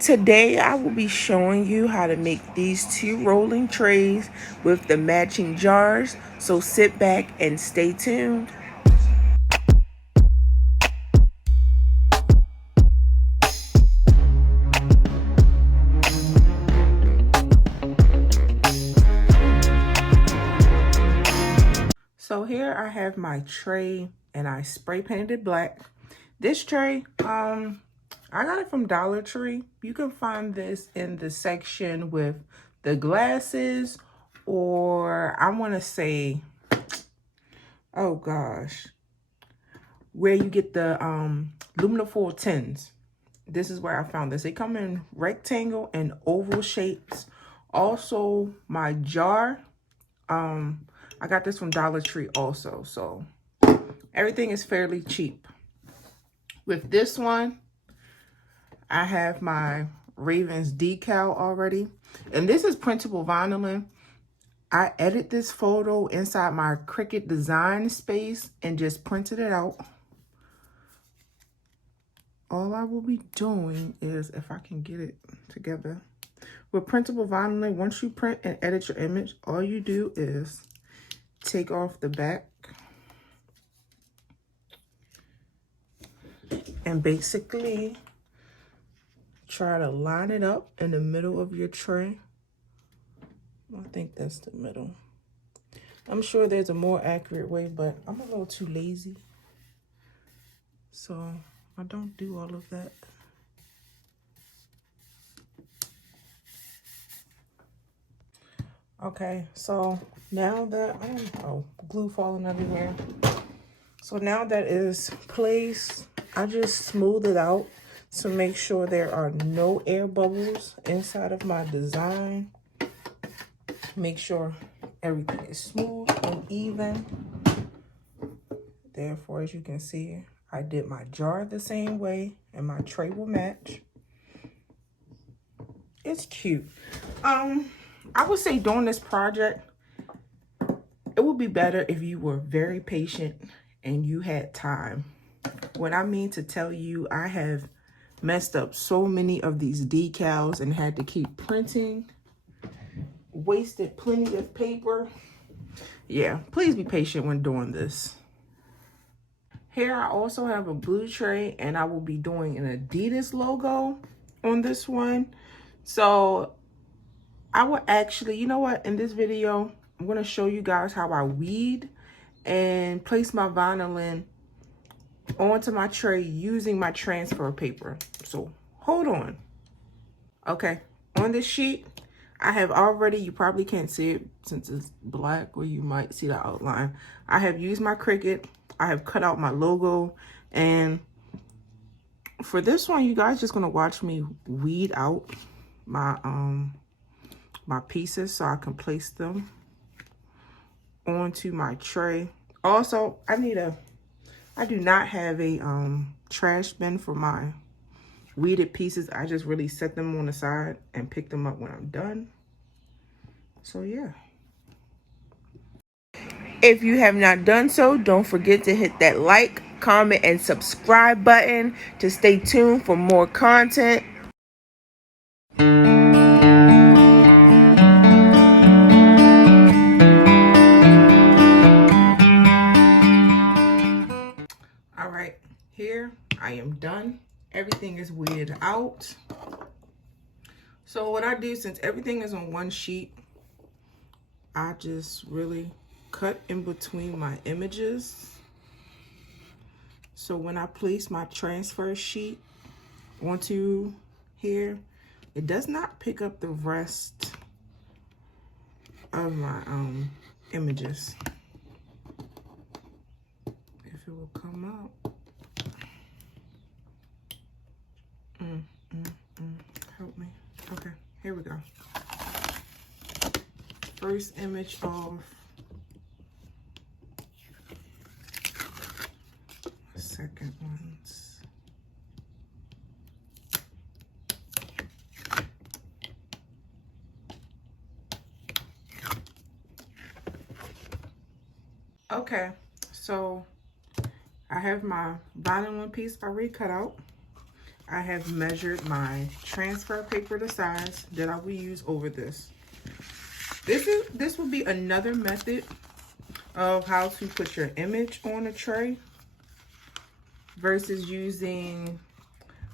Today I will be showing you how to make these two rolling trays with the matching jars, so sit back and stay tuned. So here I have my tray and I spray painted it black. This tray, I got it from Dollar Tree. You can find this in the section with the glasses, or I want to say, oh gosh, where you get the Luminifoil tins. This is where I found this. They come in rectangle and oval shapes. Also, my jar, I got this from Dollar Tree also. So everything is fairly cheap. With this one, I have my Ravens decal already. And this is printable vinyl. I edited this photo inside my Cricut design space and just printed it out. All I will be doing is, if I can get it together, with printable vinyl, once you print and edit your image, all you do is take off the back and basically try to line it up in the middle of your tray. I think that's the middle. I'm sure there's a more accurate way, but I'm a little too lazy, so I don't do all of that. Okay, so now that, oh, glue falling everywhere. So now that is placed, I just smooth it out to make sure there are no air bubbles inside of my design. Make sure everything is smooth and even. Therefore, as you can see, I did my jar the same way and my tray will match. It's cute. I would say during this project, it would be better if you were very patient and you had time. What I mean to tell you, I have messed up so many of these decals and had to keep printing, wasted plenty of paper. Yeah, please be patient when doing this. Here I also have a blue tray and I will be doing an Adidas logo on this one. So I will actually, you know what, in this video, I'm going to show you guys how I weed and place my vinyl onto my tray using my transfer paper. So hold on. Okay, on this sheet, I have already, you probably can't see it since it's black, or you might see the outline. I have used my Cricut. I have cut out my logo. And for this one, you guys just going to watch me weed out my my pieces so I can place them onto my tray. Also, I do not have a trash bin for my weeded pieces. I just really set them on the side and pick them up when I'm done. So yeah. If you have not done so, don't forget to hit that like, comment, and subscribe button to stay tuned for more content. All right, here I am done. Everything is weeded out. So what I do, since everything is on one sheet, I just really cut in between my images. So when I place my transfer sheet onto here, it does not pick up the rest of my images. If it will come out. Help me. Okay, here we go. First image off. Second ones. Okay, so I have my vinyl piece already cut out. I have measured my transfer paper the size that I will use over this. This will be another method of how to put your image on a tray versus using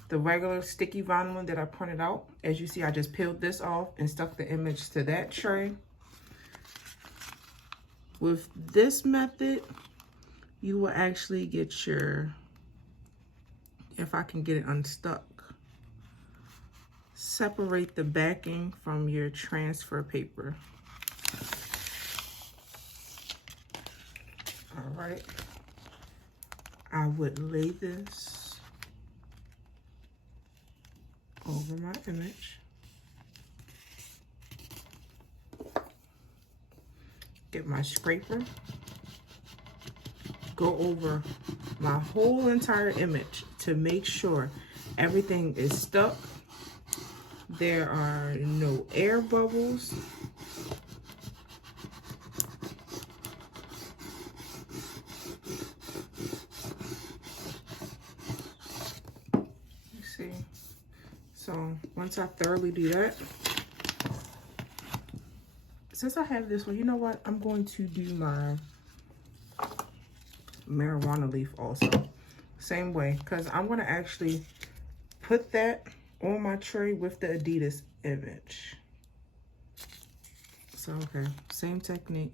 the regular sticky vinyl that I printed out. As you see, I just peeled this off and stuck the image to that tray. With this method, you will actually get your, if I can get it unstuck, separate the backing from your transfer paper. All right, I would lay this over my image. Get my scraper, go over my whole entire image to make sure everything is stuck. There are no air bubbles. You see? So once I thoroughly do that, since I have this one, you know what? I'm going to do my marijuana leaf also. Same way, because I'm going to actually put that on my tray with the Adidas image. So, okay, same technique.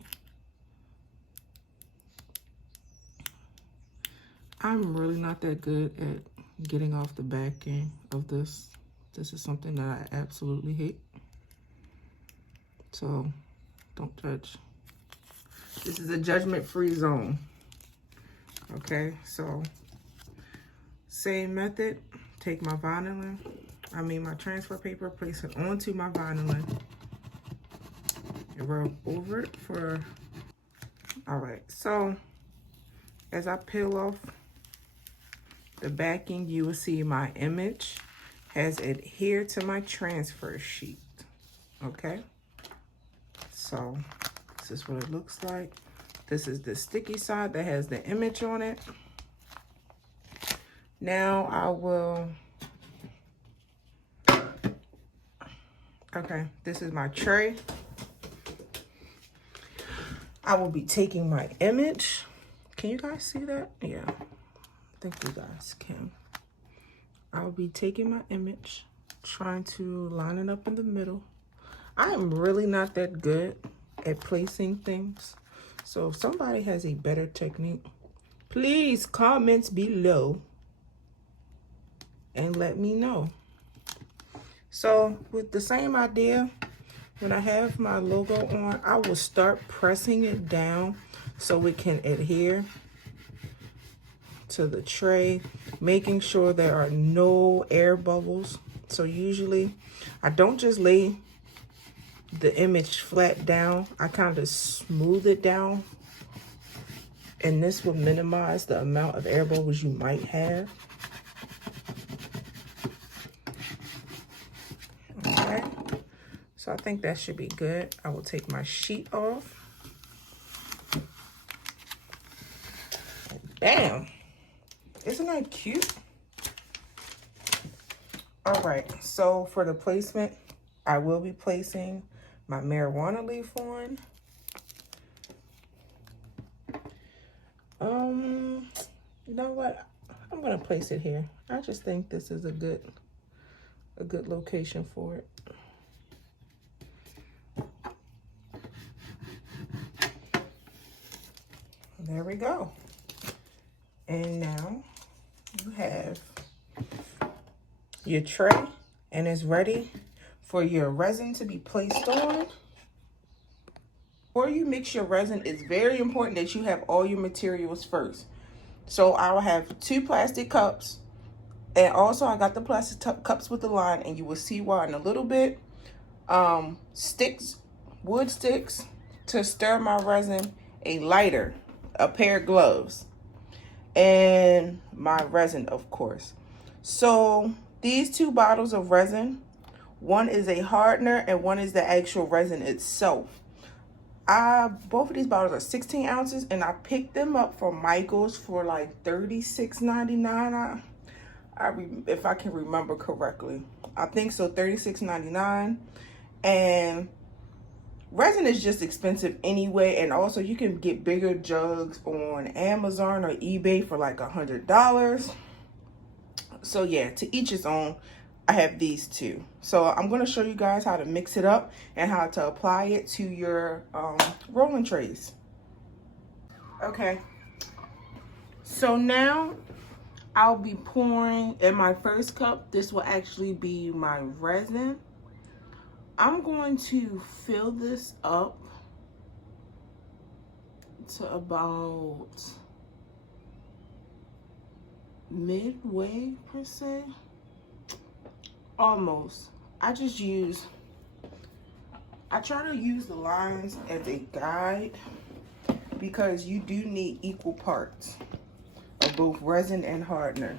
I'm really not that good at getting off the backing of this. This is something that I absolutely hate. So, don't judge. This is a judgment-free zone. Okay, so same method. Take my vinyl, my transfer paper, place it onto my vinyl and rub over it for, all right. So as I peel off the backing, you will see my image has adhered to my transfer sheet. Okay, so this is what it looks like. This is the sticky side that has the image on it. Now I will, okay, this is my tray. I will be taking my image. Can you guys see that? Yeah, I think you guys can. I will be taking my image, trying to line it up in the middle. I am really not that good at placing things. So if somebody has a better technique, please comment below and let me know. So with the same idea, when I have my logo on, I will start pressing it down so it can adhere to the tray, making sure there are no air bubbles. So usually I don't just lay the image flat down, I kind of smooth it down, and this will minimize the amount of air bubbles you might have. Okay, so I think that should be good. I will take my sheet off. Bam! Isn't that cute? All right, so for the placement, I will be placing my marijuana leaf on. You know what? I'm gonna place it here. I just think this is a good location for it. There we go. And now you have your tray, and it's ready for your resin to be placed on. Before you mix your resin, it's very important that you have all your materials first. So I will have 2 plastic cups, and also I got the plastic cups with the line, and you will see why in a little bit. Wood sticks to stir my resin, a lighter, a pair of gloves, and my resin, of course. So these 2 bottles of resin, one is a hardener and one is the actual resin itself. Both of these bottles are 16 ounces, and I picked them up from Michael's for like $36.99. if I can remember correctly. I think so, $36.99. And resin is just expensive anyway, and also you can get bigger jugs on Amazon or eBay for like $100. So yeah, to each his own. I have these two. So I'm going to show you guys how to mix it up and how to apply it to your rolling trays. Okay, so now I'll be pouring in my first cup. This will actually be my resin. I'm going to fill this up to about midway per se. Almost. I try to use the lines as a guide because you do need equal parts of both resin and hardener.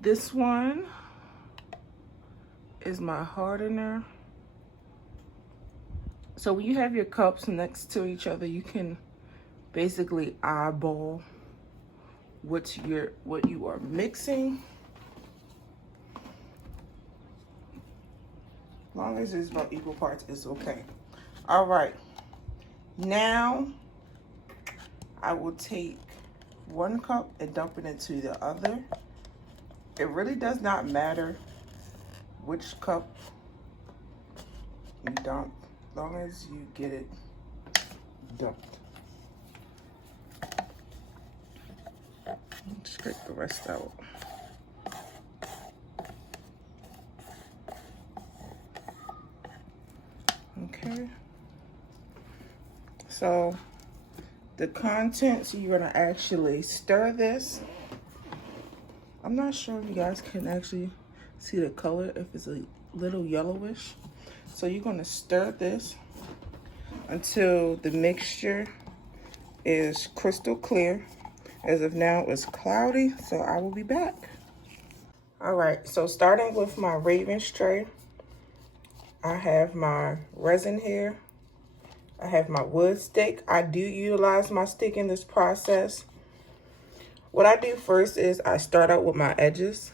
This one is my hardener. So when you have your cups next to each other, you can basically eyeball what you are mixing. As long as it's about equal parts, it's okay. All right, now I will take 1 cup and dump it into the other. It really does not matter which cup you dump, as long as you get it dumped. Scrape the rest out. Okay, so the contents, you're gonna actually stir this. I'm not sure if you guys can actually see the color, if it's a little yellowish. So you're gonna stir this until the mixture is crystal clear. As of now, it's cloudy, so I will be back. All right, so starting with my Ravens tray, I have my resin here. I have my wood stick. I do utilize my stick in this process. What I do first is I start out with my edges.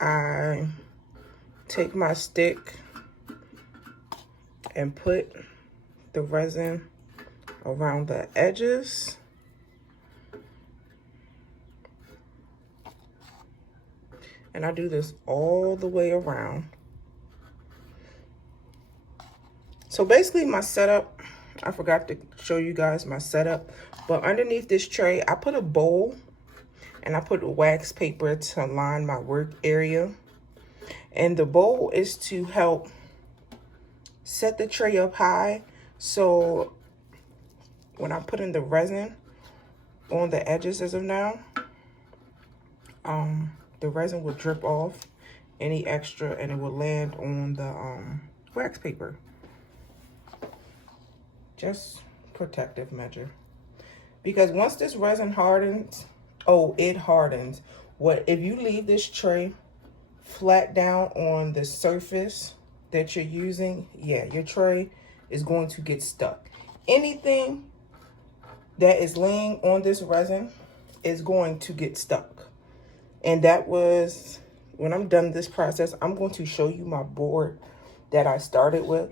I take my stick and put the resin around the edges. And I do this all the way around. So basically my setup, I forgot to show you guys my setup, but underneath this tray, I put a bowl and I put wax paper to line my work area. And the bowl is to help set the tray up high. So when I put in the resin on the edges as of now, the resin will drip off any extra and it will land on the wax paper. Just protective measure. Because once this resin hardens, it hardens. If you leave this tray flat down on the surface that you're using, yeah, your tray is going to get stuck. Anything that is laying on this resin is going to get stuck. And that was, when I'm done this process, I'm going to show you my board that I started with,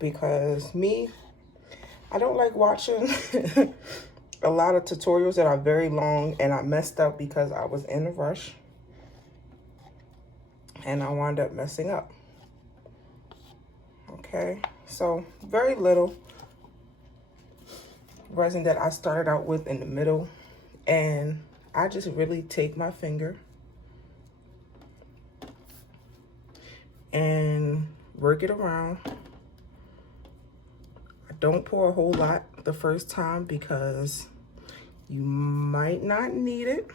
because I don't like watching a lot of tutorials that are very long, and I messed up because I was in a rush and I wound up messing up. Okay, so very little resin that I started out with in the middle, and I just really take my finger and work it around. Don't pour a whole lot the first time because you might not need it,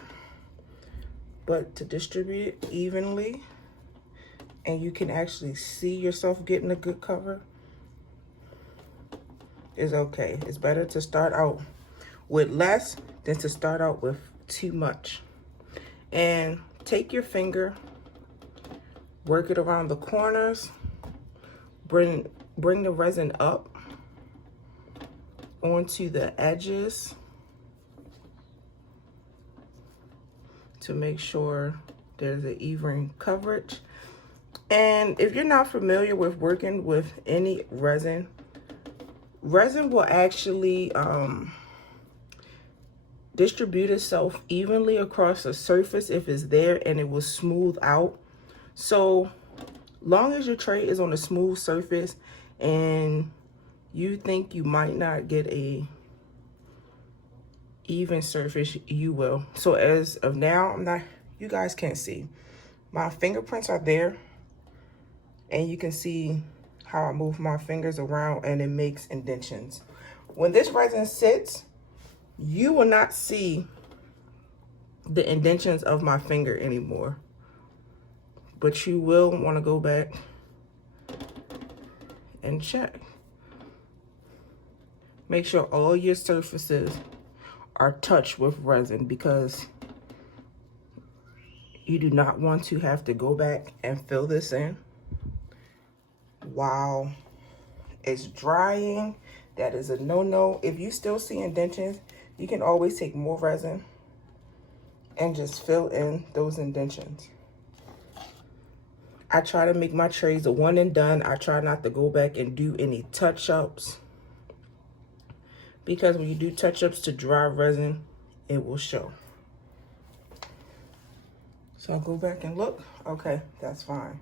but to distribute it evenly and you can actually see yourself getting a good cover is okay. It's better to start out with less than to start out with too much. And take your finger, work it around the corners, bring the resin up onto the edges to make sure there's an even coverage. And if you're not familiar with working with any resin, resin will actually distribute itself evenly across the surface if it's there, and it will smooth out. So long as your tray is on a smooth surface and you think you might not get a even surface, you will. So as of now, you guys can't see, my fingerprints are there, and you can see how I move my fingers around and it makes indentions. When this resin sits, you will not see the indentions of my finger anymore, but you will want to go back and check. Make sure all your surfaces are touched with resin, because you do not want to have to go back and fill this in while it's drying. That is a no-no. If you still see indentions, you can always take more resin and just fill in those indentions. I try to make my trays a one and done. I try not to go back and do any touch-ups, because when you do touch-ups to dry resin, it will show. So I'll go back and look. Okay, that's fine.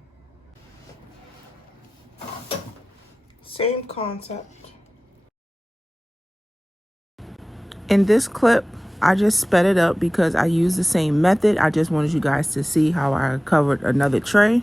Same concept. In this clip, I just sped it up because I used the same method. I just wanted you guys to see how I covered another tray.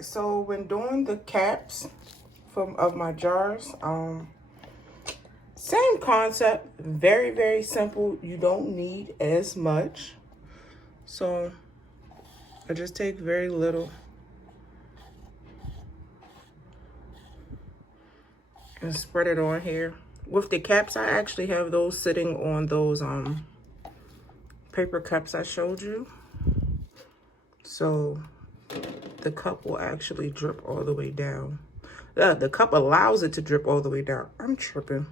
So when doing the caps of my jars, same concept, very simple. You don't need as much, so I just take very little and spread it on here. With the caps, I actually have those sitting on those paper cups I showed you, so the cup will actually drip all the way down. The cup allows it to drip all the way down. I'm tripping.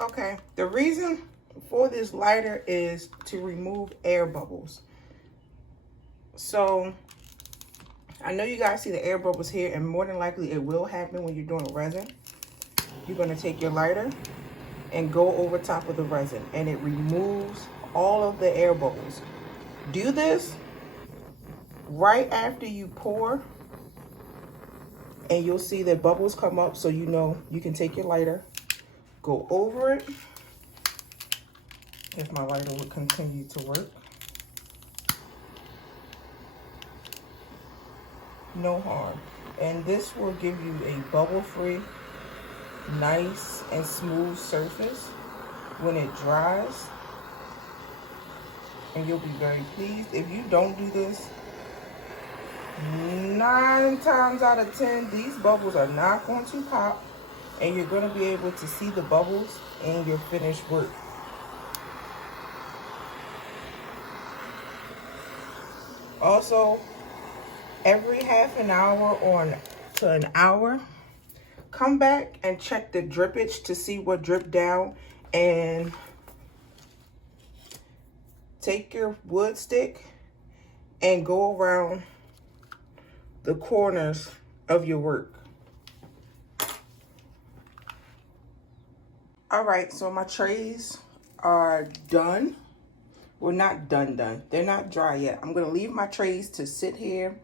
Okay, the reason for this lighter is to remove air bubbles. So I know you guys see the air bubbles here, and more than likely it will happen when you're doing resin. You're going to take your lighter and go over top of the resin, and it removes all of the air bubbles. Do this right after you pour, and you'll see that bubbles come up, so you know you can take your lighter, go over it, if my lighter would continue to work. No harm. And this will give you a bubble-free, nice and smooth surface when it dries, and you'll be very pleased. If you don't do this, 9 times out of 10, these bubbles are not going to pop, and you're going to be able to see the bubbles in your finished work. Also, every half an hour or to an hour, come back and check the drippage to see what dripped down, and take your wood stick and go around the corners of your work. All right, so my trays are done. Well, not done. They're not dry yet. I'm gonna leave my trays to sit here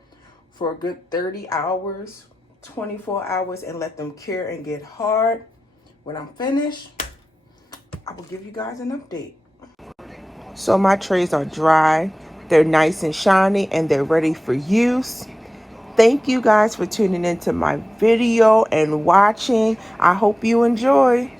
for a good 30 hours, 24 hours, and let them cure and get hard. When I'm finished, I will give you guys an update. So my trays are dry. They're nice and shiny, and they're ready for use. Thank you guys for tuning into my video and watching. I hope you enjoy.